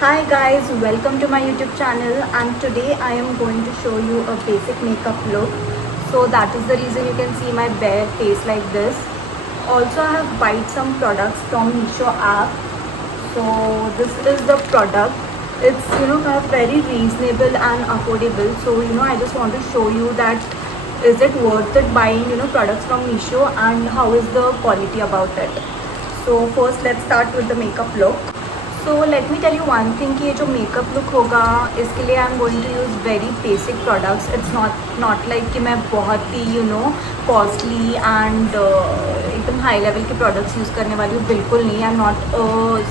Hi guys, welcome to my YouTube channel, and today I am going to show you a basic makeup look. So that is the reason you can see my bare face like this. Also I have bought some products from Meesho app. So this is the product. It's kind of very reasonable and affordable. So I just want to show you that is it worth it buying products from Meesho, and how is the quality about it. So first let's start with the makeup look. So let me tell you one thing कि ये जो makeup look होगा इसके लिए I am going to use very basic products. It's not like कि मैं बहुत ही कॉस्टली एंड एकदम हाई लेवल के प्रोडक्ट्स यूज़ करने वाली हूँ. बिल्कुल नहीं. I am not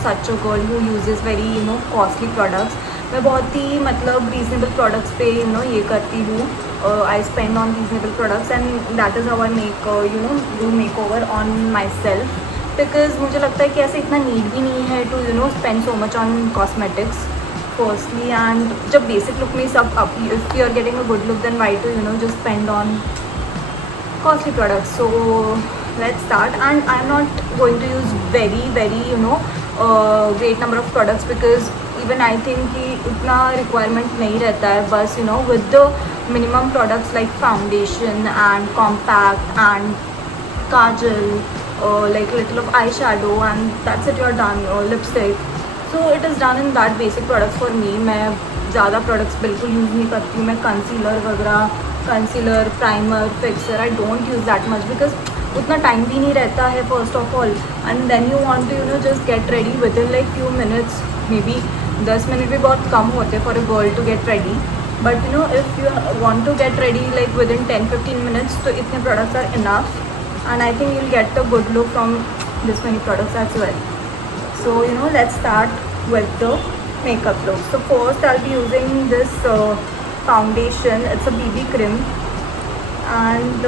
such a girl who uses very costly products. मैं बहुत ही मतलब रीजनेबल प्रोडक्ट्स पे ये करती हूँ. I spend on reasonable products and that is how I make do make over on my self. Because मुझे लगता है कि ऐसे इतना नीड भी नहीं है to spend so much on cosmetics firstly. And जब बेसिक लुक में सब up if you are getting a good look then why to just spend on costly products. So let's start, and I'm not going to use very great number of products because even I think कि उतना requirement नहीं रहता है. बस with the minimum products like foundation and compact and kajal, like little of eyeshadow, and that's it, you're done. Lipstick, so it is done in that basic products for me. मैं ज़्यादा products बिल्कुल use नहीं करती हूँ. मैं concealer वगैरह, concealer, primer, fixer, I don't use that much because उतना time भी नहीं रहता है first of all. And then you want to just get ready within like few minutes. Maybe 10 minute भी बहुत कम होते for a girl to get ready. But if you want to get ready like within 10-15 minutes, तो इतने products are enough. And I think you'll get a good look from this many products as well. So let's start with the makeup look. So first I'll be using this foundation. It's a BB cream, and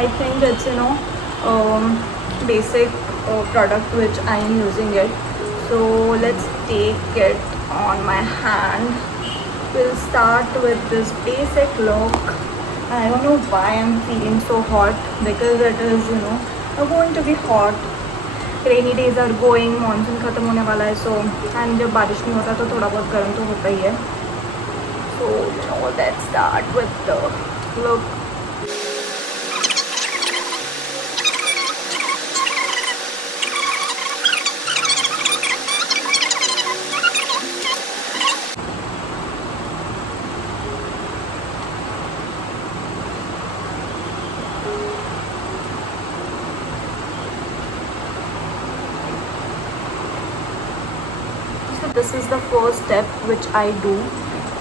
I think it's basic product which I am using it. So let's take it on my hand. We'll start with this basic look. I don't know why I'm feeling so hot because it is going to be hot. Rainy days are going, monsoon ख़त्म होने वाला है. So and जब बारिश नहीं होता तो थोड़ा बहुत गर्म तो होता ही है. So let's start with the look. This is the first step which I do,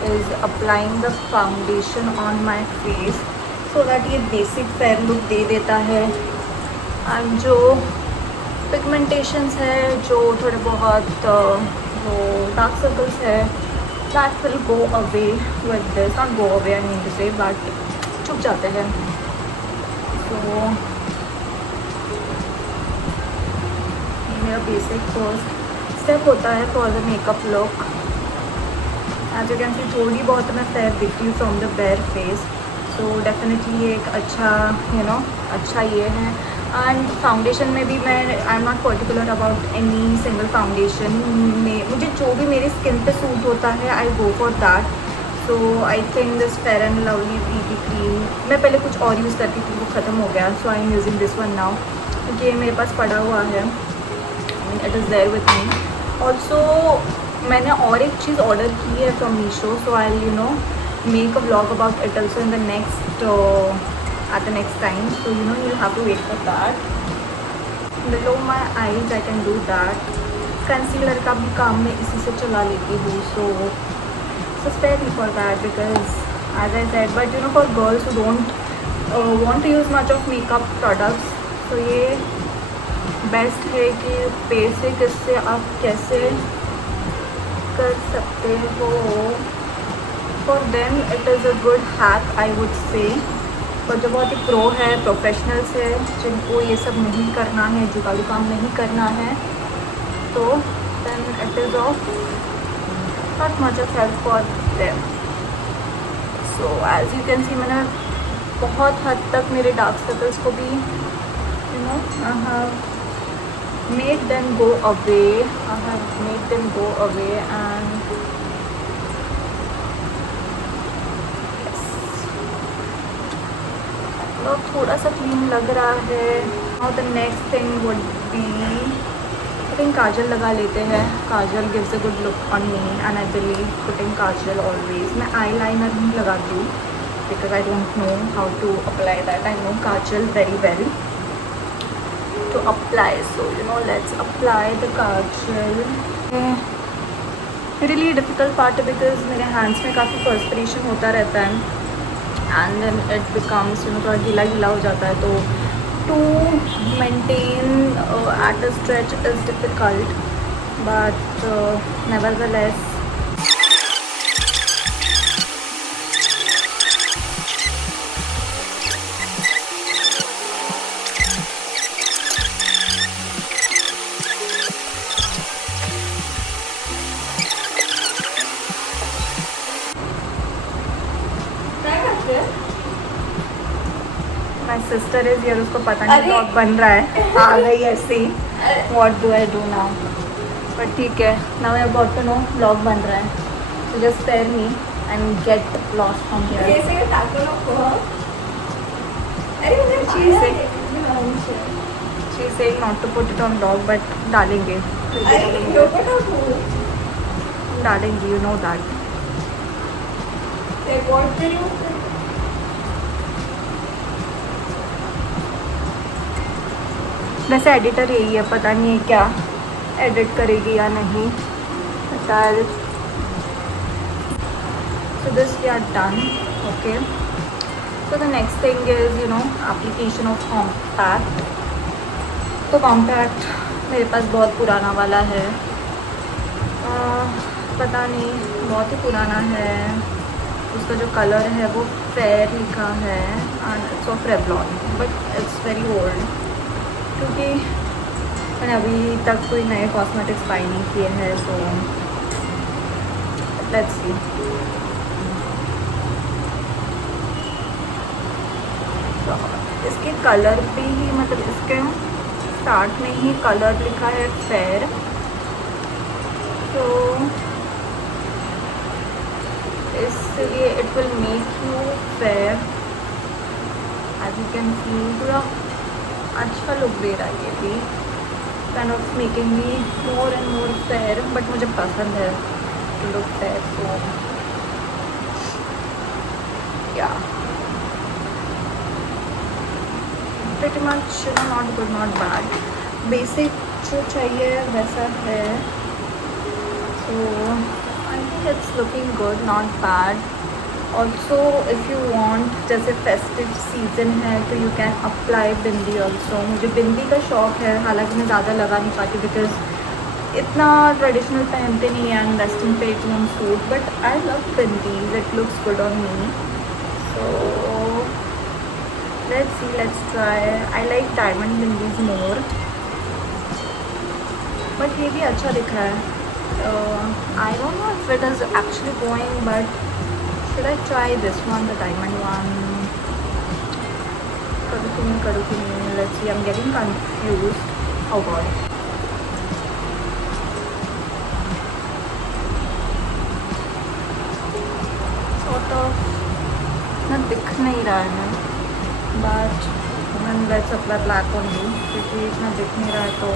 is applying the foundation on my face so that ये basic fair look दे देता है. and जो pigmentations है, जो थोड़े बहुत जो dark circles है, that will go away with this. not go away I mean to say, but छुप जाते हैं. तो ये मेरा basic first स्टेप होता है for the makeup look. As you can see थोड़ी बहुत मैं फेयर दिखती हूँ from the bare face. So definitely ये एक अच्छा अच्छा ये है. एंड फाउंडेशन में भी मैं आई am not particular about any single foundation. में मुझे जो भी मेरी स्किन पे सूट होता है I go for that. So I think this fair and lovely BB cream मैं पहले कुछ और यूज़ करती थी, वो ख़त्म हो गया. So I am using this one now क्योंकि ये मेरे पास पड़ा हुआ है. It is there with me. Also मैंने और एक चीज़ ऑर्डर की है from Meesho. So I make a vlog about it also in the next at the next time. सो you'll have to wait for that. below my eyes I can do that. Concealer का भी काम मैं इसी से चला लेती हूँ. so spare me for that because as I said, but for girls who don't want to use much of makeup products, तो ये बेस्ट है कि बेसिक इससे आप कैसे कर सकते हो. For them it is a good hack I would say. और जो बहुत ही प्रो है, प्रोफेशनल्स है, जिनको ये सब नहीं करना है, जुगाड़ू काम नहीं करना है, तो then it is of not much of help for them. So as you can see मैंने बहुत हद तक मेरे डार्क सर्कल्स को भी made them go away. I have made them go away and मतलब थोड़ा सा क्लीन लग रहा है. Now the next thing would be I think काजल लगा लेते हैं. काजल gives a good look on me and I believe putting Kajal always. मैं eyeliner नहीं लगाती हूँ because I don't know how to apply that. I know Kajal very well to apply, so you know, let's apply the Kajal. really difficult part है because मेरे hands में काफ़ी perspiration होता रहता है and then it becomes, you know, थोड़ा गीला गीला हो जाता है, तो to maintain at a stretch is difficult, but nevertheless my sister is here. उसको पता नहीं ब्लॉग बन रहा है, आ गई ऐसे ही. What do I do now? But ठीक है, now I about to no blog बन रहा है, तो just spare me and get lost from here. She is saying not to put it on blog, but डालेंगे डालेंगे, यू नो दैट. वैसे editor यही है, पता नहीं है क्या एडिट करेगी या नहीं. So this we are done. Okay, so the next thing is, you know, application of compact. तो कॉम्पैक्ट मेरे पास बहुत पुराना वाला है, पता नहीं, बहुत ही पुराना है. उसका जो कलर है वो फेयर लिखा है and it's of Revlon, but it's very old क्योंकि मैंने अभी तक कोई नए कॉस्मेटिक्स बाई नहीं किए हैं. So let's see. तो इसके कलर पे ही, मतलब इसके स्टार्ट में ही कलर लिखा है फेयर. तो इसलिए it will make you fair. As you can see पूरा अच्छा लुक दे रहा है ये भी, kind of making me more and more fair. But मुझे पसंद है टू लुक फेयर, सो या pretty much, not good not bad. Basic जो चाहिए वैसा है. So I think it's looking good, not bad. Also if you want, जैसे festive season है तो you can apply bindi also. मुझे बिंदी का शौक़ है, हालांकि मैं ज़्यादा लगा नहीं पाती बिकॉज इतना ट्रेडिशनल पहनते नहीं हैं एंड वेस्टर्न पे इतना suit. But I love bindis, it looks good on me. So let's see, let's try. I like diamond bindis more, but ये भी अच्छा दिख रहा है. I don't know if it is actually going, but should I try this one, the diamond one? Karuki, let's see, I'm getting confused. Oh god. Sort of ना दिख नहीं रहा है, but then let's apply black on you, क्योंकि इतना दिख नहीं रहा है तो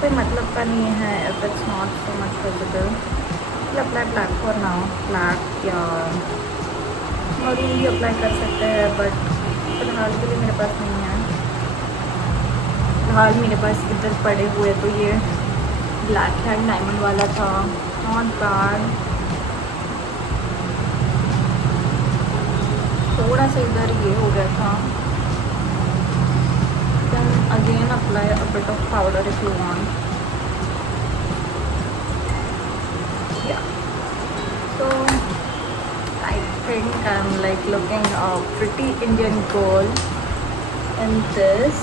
कोई मतलब का नहीं है if it's not so much visible. Apply black for now, black या मरून भी अप्लाई कर सकते हैं, बट फिलहाल के लिए मेरे पास नहीं है. फिलहाल मेरे पास इधर पड़े हुए तो ये ब्लैक हैंड डायमंड वाला था, नॉट बैड. थोड़ा सा इधर ये हो गया था. Then again apply a bit of powder if you want. So I think I'm like looking a pretty Indian girl in this.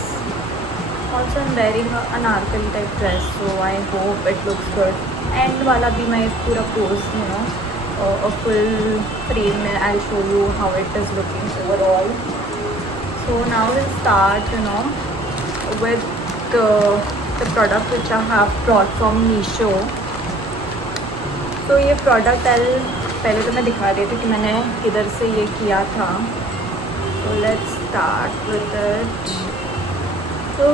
Also I'm wearing a anarkali type dress, so I hope it looks good. End वाला भी मैं पूरा pose, you know, a full frame में I'll show you how it is looking overall. So now we'll start, you know, with the the product which I have brought from Meesho. तो ये product पहले तो मैं दिखा देती हूँ कि मैंने किधर से ये किया था. So let's start with it. तो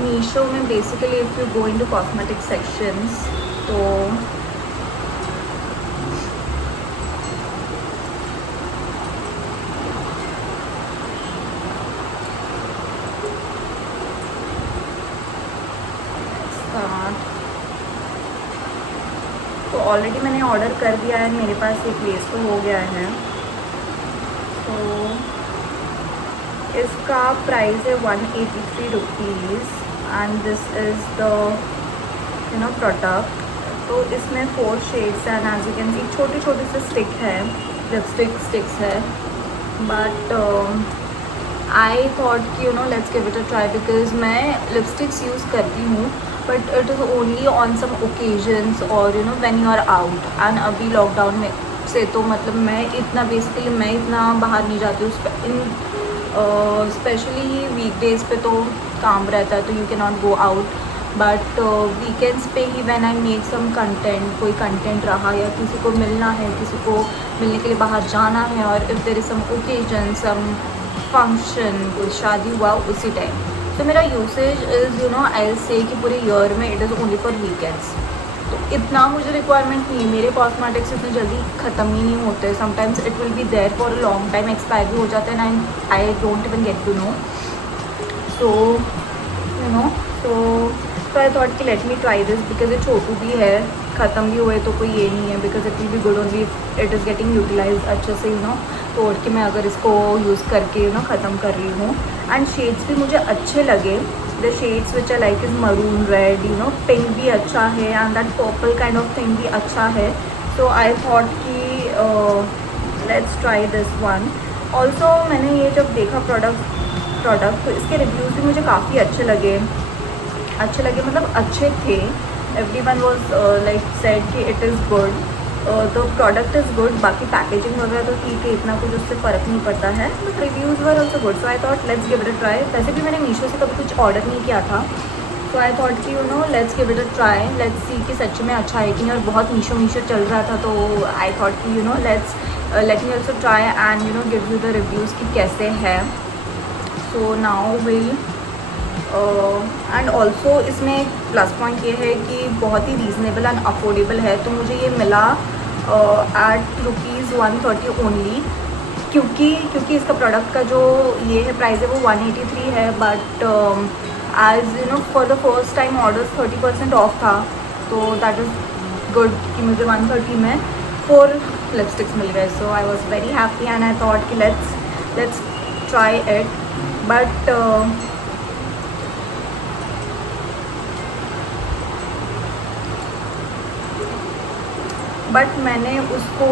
मीशो में basically if you go into cosmetic sections तो ऑलरेडी मैंने ऑर्डर कर दिया है, मेरे पास ये प्लेस तो हो गया है. तो इसका प्राइस है 183 rupees and this is the product. तो इसमें 4 शेड्स हैं एंड एज यू कैन सी छोटी छोटी से स्टिक है, लिपस्टिक स्टिक्स है. बट आई थॉट कि let's give it a try because मैं लिपस्टिक्स यूज़ करती हूँ but it is only on some occasions और when you are out. And अभी लॉकडाउन में से तो मतलब मैं इतना बाहर नहीं जाती हूँ. स्पेशली वीकडेज़ पे तो काम रहता है तो you can not go out. But weekends पे ही when I make some content, कोई कंटेंट रहा या किसी को मिलना है, किसी को मिलने के लिए बाहर जाना है और if there is some occasion, some function, कोई शादी हुआ उसी टाइम. तो मेरा usage is I will say कि पूरे ईयर में it is only for weekends. तो इतना मुझे रिक्वायरमेंट नहीं है. मेरे कॉस्मेटिक्स इतने जल्दी ख़त्म ही नहीं होते. Sometimes it will be there for a long time, expire भी हो जाते हैं and I don't even get to know. So I thought कि let me try this because ये छोटू भी है, ख़त्म भी हुए तो कोई ये नहीं है because it will be good only it is getting utilise अच्छे से तोड़ के मैं अगर इसको यूज़ करके ख़त्म कर रही हूँ. एंड शेड्स भी मुझे अच्छे लगे. The shades which I like is maroon, red, pink भी अच्छा है and that purple kind of thing भी अच्छा है. सो आई थॉट कि let's try this one. Also मैंने ये जब देखा प्रोडक्ट तो इसके रिव्यूज़ भी मुझे काफ़ी अच्छे लगे मतलब अच्छे थे. एवरीवन वाज लाइक सेड कि इट इज़ गुड, तो प्रोडक्ट इज़ गुड. बाकी पैकेजिंग वगैरह तो ठीक है, इतना कुछ उससे फ़र्क नहीं पड़ता है. But reviews were also good. So I thought let's give it a try. वैसे भी मैंने मीशो से कभी कुछ ऑर्डर नहीं किया था. सो आई थॉट कि let's give it a try, let's see कि सच में अच्छा है कि नहीं. और बहुत मीशो चल रहा था तो आई थॉट कि let me also try and give you the reviews कि कैसे है. So now will and also इसमें प्लस पॉइंट ये है कि बहुत ही रीज़नेबल एंड अफोर्डेबल है. तो मुझे ये मिला एट ₹130 ओनली क्योंकि इसका प्रोडक्ट का जो ये है प्राइस है वो 183 है. But as for the first time orders 30% off था तो दैट इज़ गुड कि मुझे 130 में 4 लिपस्टिक्स मिल गए. So I was very happy and I thought कि लेट्स ट्राई इट. बट मैंने उसको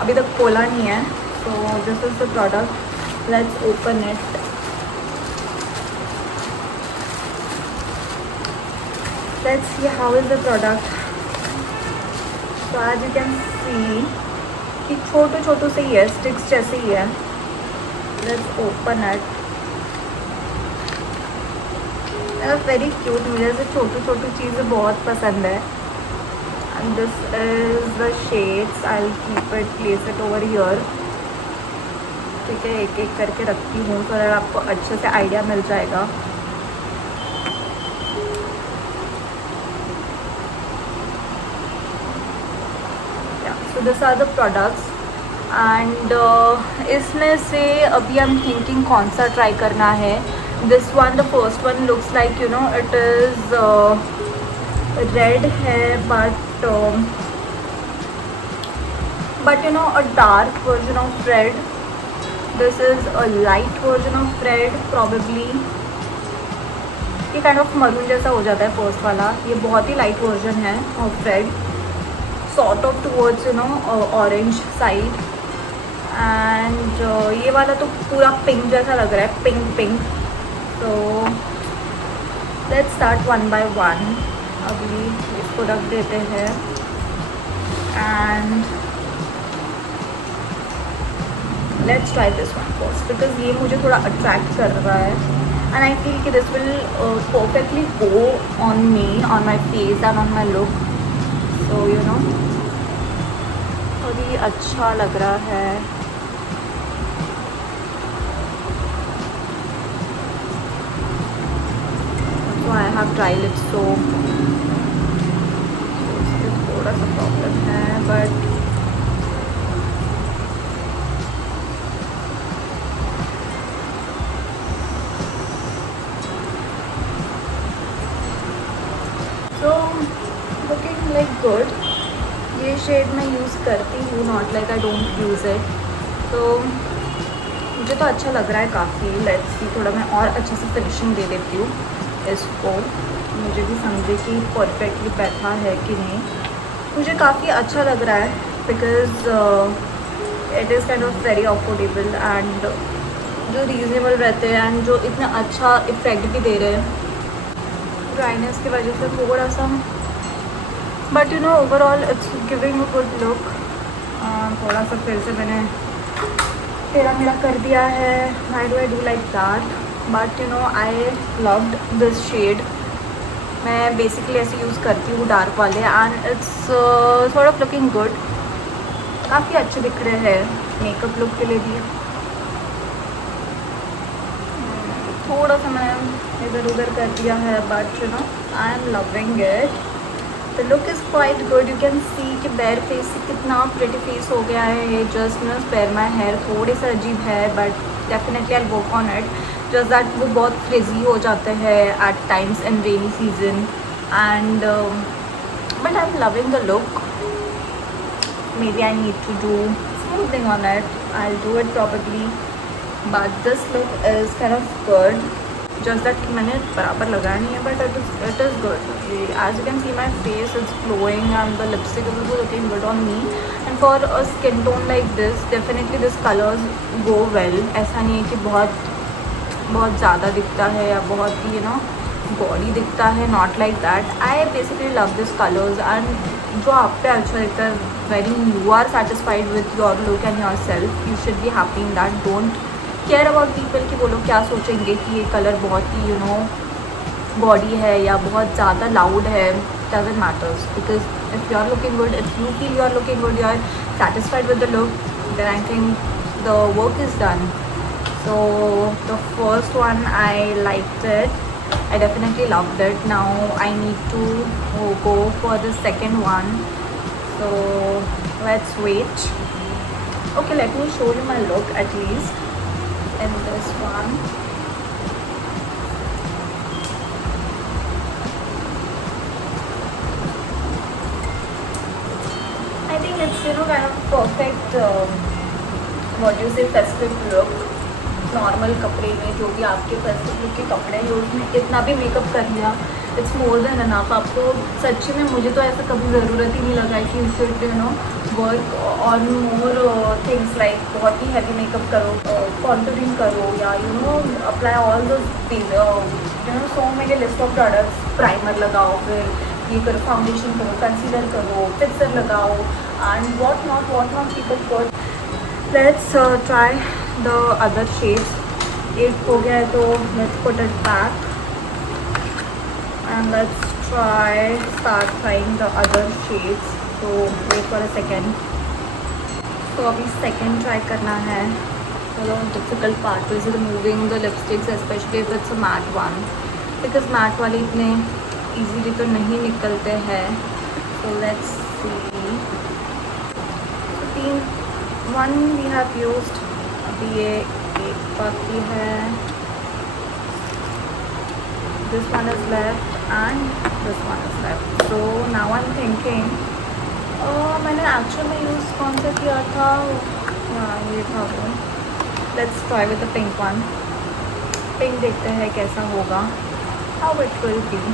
अभी तक खोला नहीं है. So this is the product. Let's open it. Let's see how is the product. So as you can see कि छोटू से ही है, स्टिक्स जैसे ही है. Let's open it. Very cute. मुझे ऐसे छोटू चीज़ें बहुत पसंद है. And this is the shades. I'll keep it, place it over here. ठीक है, एक एक करके रखती हूँ तो अगर आपको अच्छे से आइडिया मिल जाएगा. So these are the products and इसमें से अभी I'm thinking कौन सा ट्राई करना है. This one, the first one looks like it is red है but a dark version of red. This is a light version of red probably. ये kind of maroon जैसा हो जाता है फर्स्ट वाला. ये बहुत ही लाइट वर्जन है of red, sort of towards orange side. And ये वाला तो पूरा पिंक जैसा लग रहा है, पिंक. तो let's start one by one. अभी इसको रख देते हैं and let's try this one first because ये मुझे थोड़ा अट्रैक्ट कर रहा है and I feel कि this will perfectly go on me, on my face and on my look. So you know, बहुत ही अच्छा लग रहा है. So I have dry lips, so इसमें थोड़ा सा प्रॉब्लम है, but so looking like good. ये शेड मैं यूज़ करती हूँ, not like I don't use it. तो मुझे तो अच्छा लग रहा है काफ़ी. लेट्स सी, थोड़ा मैं और अच्छे से फिनिशिंग दे देती हूँ इसको. मुझे भी समझे कि परफेक्टली बैठा है कि नहीं. मुझे काफ़ी अच्छा लग रहा है because it is kind of very affordable and जो रीज़नेबल रहते हैं एंड जो इतना अच्छा इफ़ेक्ट भी दे रहे हैं. ड्राइनेस की वजह से थोड़ा सा, but you know overall it's giving a good look. थोड़ा सा फिर से मैंने टेढ़ा मेढ़ा कर दिया है. Why do I do like that? But you know I loved this shade. मैं बेसिकली ऐसे यूज़ करती हूँ डार्क वाले and it's sort of looking good. काफ़ी अच्छे दिख रहे हैं मेकअप लुक के लिए भी. थोड़ा सा मैंने इधर उधर कर दिया है, but you know I am loving it. The look is quite good. You can see कि बेयर फेस से कितना प्रिटी फेस हो गया है ये. Just no spare my hair थोड़े से अजीब है, but definitely I work on it. Just that वो बहुत फ्रिजी हो जाते हैं at times in rainy season and but I am loving the look. maybe I need to do smoothing on it. I'll do it probably, but this look is kind of good. Just that मैंने बराबर लगाया नहीं है, but it is good. As you can see, my face is glowing and the lipstick is also looking good on me. And for a skin tone like this, definitely this colors go well. ऐसा नहीं है कि बहुत ज़्यादा दिखता है या बहुत ही गॉडी दिखता है. Not like that. I basically love this colours and जो आप पे अच्छा दिखता है, very you are satisfied with your look and yourself, you should be happy in that. Don't care about people कि वो लोग क्या सोचेंगे कि ये कलर बहुत ही गॉडी है या बहुत ज़्यादा लाउड है. Doesn't matters because if you are looking good, if you feel you are looking good, you are satisfied with the look, then I think the work is done. So the first one I liked it. I definitely loved it. Now I need to go for the second one. So let's wait. Okay, let me show you my look at least in this one. I think it's kind of perfect. What do you say, festive look. Normal कपड़े में जो भी आपके festive look के कपड़े हैं उसमें इतना भी मेकअप कर लिया, इट्स मोर देन एनफ. आपको सच्ची में मुझे तो ऐसा कभी ज़रूरत ही नहीं लगा कि you should work on more things like बहुत ही हैवी मेकअप करो, कॉन्टूरिंग करो या apply all those so many list of products. Primer लगाओ, फिर ये करो, फाउंडेशन करो, कंसीलर करो, फिक्सर लगाओ and what not people put. Let's try the other shades. एक हो गया है तो let's put it back and let's start trying the other shades. So wait for a second. तो अभी second try करना है. The difficult part is removing the lipsticks, especially if it's a matte one, because matte वाले इतने easily तो नहीं निकलते हैं. So let's see. One we have used. अभी ये एक बाकी है. This one is left and this one is left. So now I'm thinking मैंने एक्चुअल में यूज़ कौन सा किया था. ये था वो. Let's try with the pink one. Pink देखते हैं कैसा होगा, how it will be.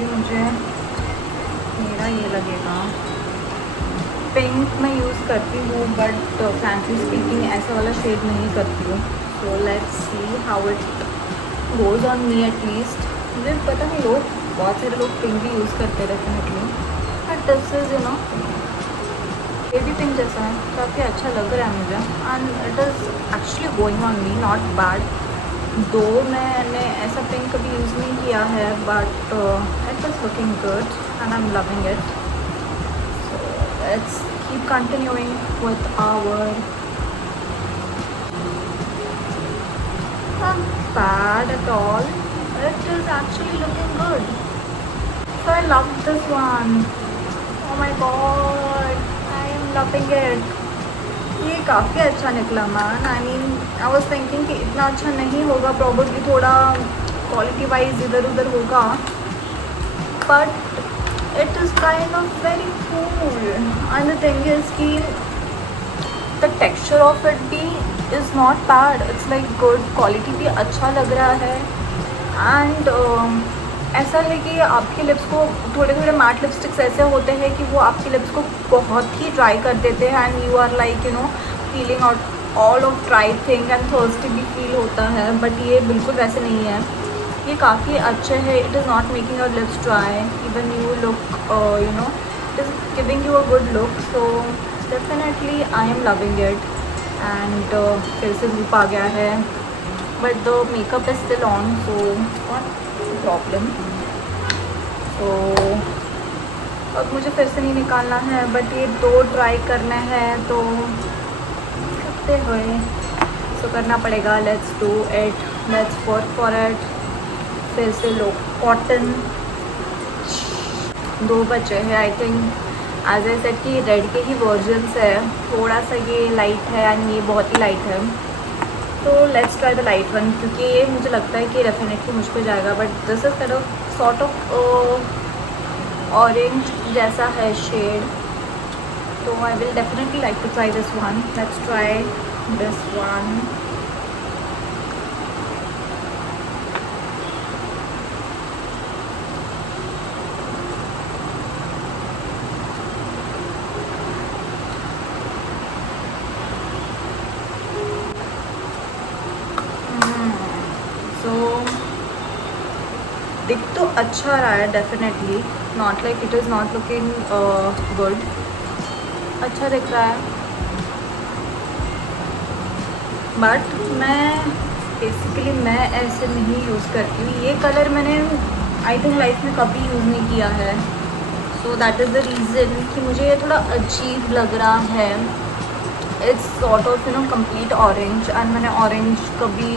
मुझे मेरा ये लगेगा. पिंक मैं यूज़ करती हूँ बट फ्रैंकली स्पीकिंग ऐसा वाला शेड नहीं करती हूँ. So let's see how it goes on me at least. मुझे पता नहीं, बहुत सारे लोग पिंक भी यूज़ करते हैं definitely, but this is baby pink जैसा है, काफ़ी अच्छा लग रहा है मुझे and it is actually going on me, not bad. Though मैंने ऐसा पिंक कभी यूज़ नहीं किया है but it is looking good and I am loving it. So let's keep continuing with our not bad at all. It is actually looking good. So I love this one. Oh my god, I am loving it. ये काफ़ी अच्छा निकला man. I mean I was thinking कि इतना अच्छा नहीं होगा, probably थोड़ा क्वालिटी वाइज इधर उधर होगा, but it is kind of very cool and the thing is कि द टेक्सचर ऑफ इट भी is not bad, it's like good, quality भी अच्छा लग रहा है एंड ऐसा है कि आपके लिप्स को थोड़े थोड़े मैट लिपस्टिक्स ऐसे होते हैं कि वो आपके लिप्स को बहुत ही ड्राई कर देते हैं and you are like feeling out all of dry thing and thirsty भी फील होता है, बट ये बिल्कुल वैसे नहीं है। ये काफ़ी अच्छे है, it is not making your lips dry, even you look it is giving you a good look. So definitely I am loving it and फिर से धूप आ गया है but the makeup is still on, so not problem. तो अब मुझे फिर से नहीं निकालना है बट ये दो ट्राई करने हैं तो करते हुए सो करना पड़ेगा। Let's do it, let's work for it. फिर से लो कॉटन, दो बचे हैं I think. As a set की रेड के ही वर्जन्स है, थोड़ा सा ये लाइट है एंड ये बहुत ही लाइट है, तो let's try the light one क्योंकि ये मुझे लगता है कि डेफिनेटली मुझ पर जाएगा, but this is kind of sort of orange जैसा है शेड, तो I will definitely like to try this one. Let's try this one. दिख तो अच्छा रहा है definitely, not like it is not looking good, अच्छा दिख रहा है, बट मैं ऐसे नहीं यूज़ करती हूँ। ये कलर मैंने आई थिंक लाइफ में कभी यूज़ नहीं किया है, so that is the reason कि मुझे ये थोड़ा अजीब लग रहा है। It's sort of complete orange and मैंने ऑरेंज कभी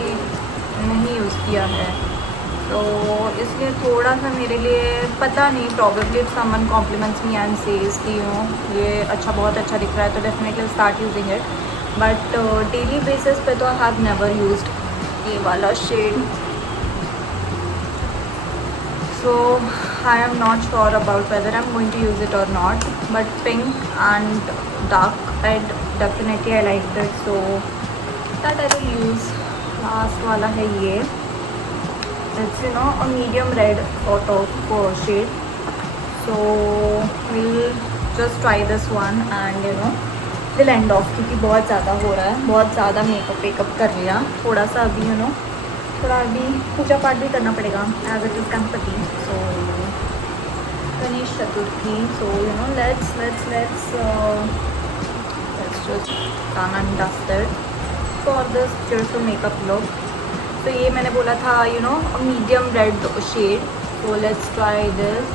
नहीं यूज़ किया है, तो इसलिए थोड़ा सा मेरे लिए पता नहीं, probably if someone compliments me and says कि ये अच्छा, बहुत अच्छा दिख रहा है, तो definitely start using it, but daily basis पे तो आई हैव नेवर यूज्ड ये वाला shade, so I am not sure about whether I am going to use it और not, but pink and dark red definitely I like that, so that I will use. Last वाला है ये, it's a medium red sort of shade, so we'll just try this one and we'll end off क्योंकि बहुत ज़्यादा हो रहा है, बहुत ज़्यादा मेकअप कर लिया, थोड़ा सा अभी थोड़ा अभी पूजा पाठ भी करना पड़ेगा as it is Ganpati, so Ganesh Chaturthi, so let's just done and dusted for this beautiful makeup look। तो ये मैंने बोला था medium red shade, so let's try this।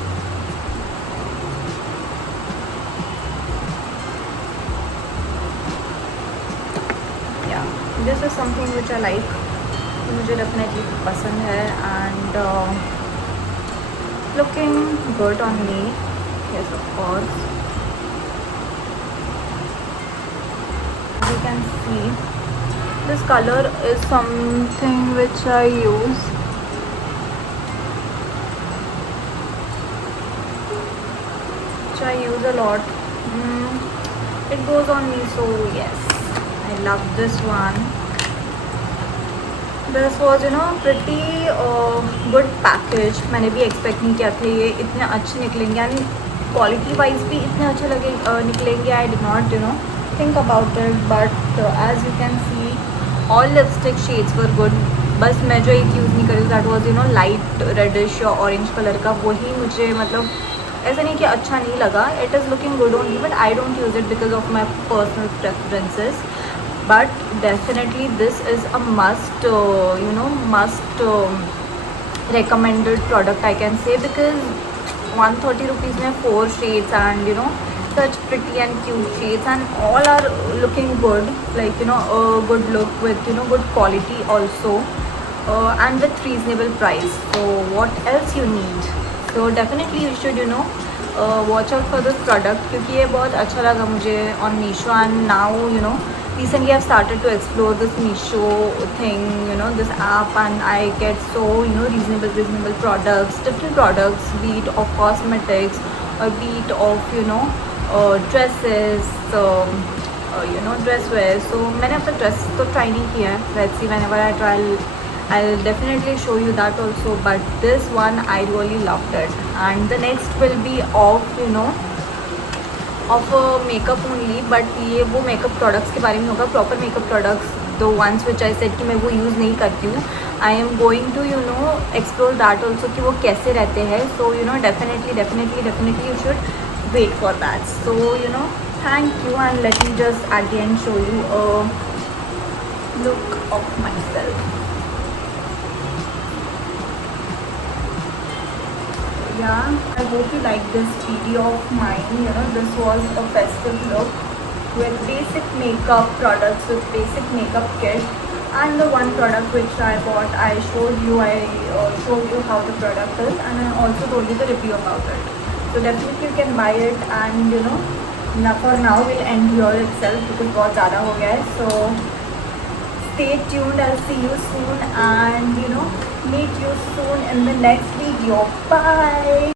yeah, this is something which I like, मुझे डेफिनेटली पसंद है and looking good on me, yes of course, you can see this color is something which I use, a lot, it goes on me, so yes, I love this one। this was pretty good package, मैंने भी expect नहीं किया था ये इतने अच्छे निकलेंगे and quality wise भी इतने अच्छे लगे निकलेंगे। I did not think about it, but as you can see all lipstick shades were good, बस मैं जो एक यूज़ नहीं करी दैट वाज लाइट रेडिश या ऑरेंज कलर का, वही मुझे मतलब ऐसा नहीं कि अच्छा नहीं लगा, it is looking good only, but I don't use it because of my personal preferences. But definitely this is a must, must recommended product I can say, because 130 rupees में 4 shades and such pretty and cute shades, and all are looking good, like a good look with good quality also, and with reasonable price. So what else you need? So definitely you should watch out for this product, क्योंकि ये बहुत अच्छा लगा मुझे on Meesho. And now recently I've started to explore this Meesho thing, this app, and I get so reasonable products, different products, be it of cosmetics or be it of dresses, dress wear. So मैंने अब तक dress तो try नहीं किया है. Let's see, whenever I try I'll definitely show you that also, but this one I really loved it. And the next will be of makeup only, but ये वो makeup products के बारे में होगा, proper makeup products, the ones which I said कि मैं वो use नहीं करती हूँ. I am going to explore that also कि वो कैसे रहते हैं. So definitely you should wait for that. So thank you, and let me just at the end show you a look of myself. Yeah, I hope you like this video of mine. This was a festive look with basic makeup products, with basic makeup kit, and the one product which I bought, I showed you how the product is, and I also told you the review about it. So definitely you can buy it, and now for now we'll end here itself because बहुत ज़्यादा हो गया है. So stay tuned, I'll see you soon, and meet you soon in the next video. Bye.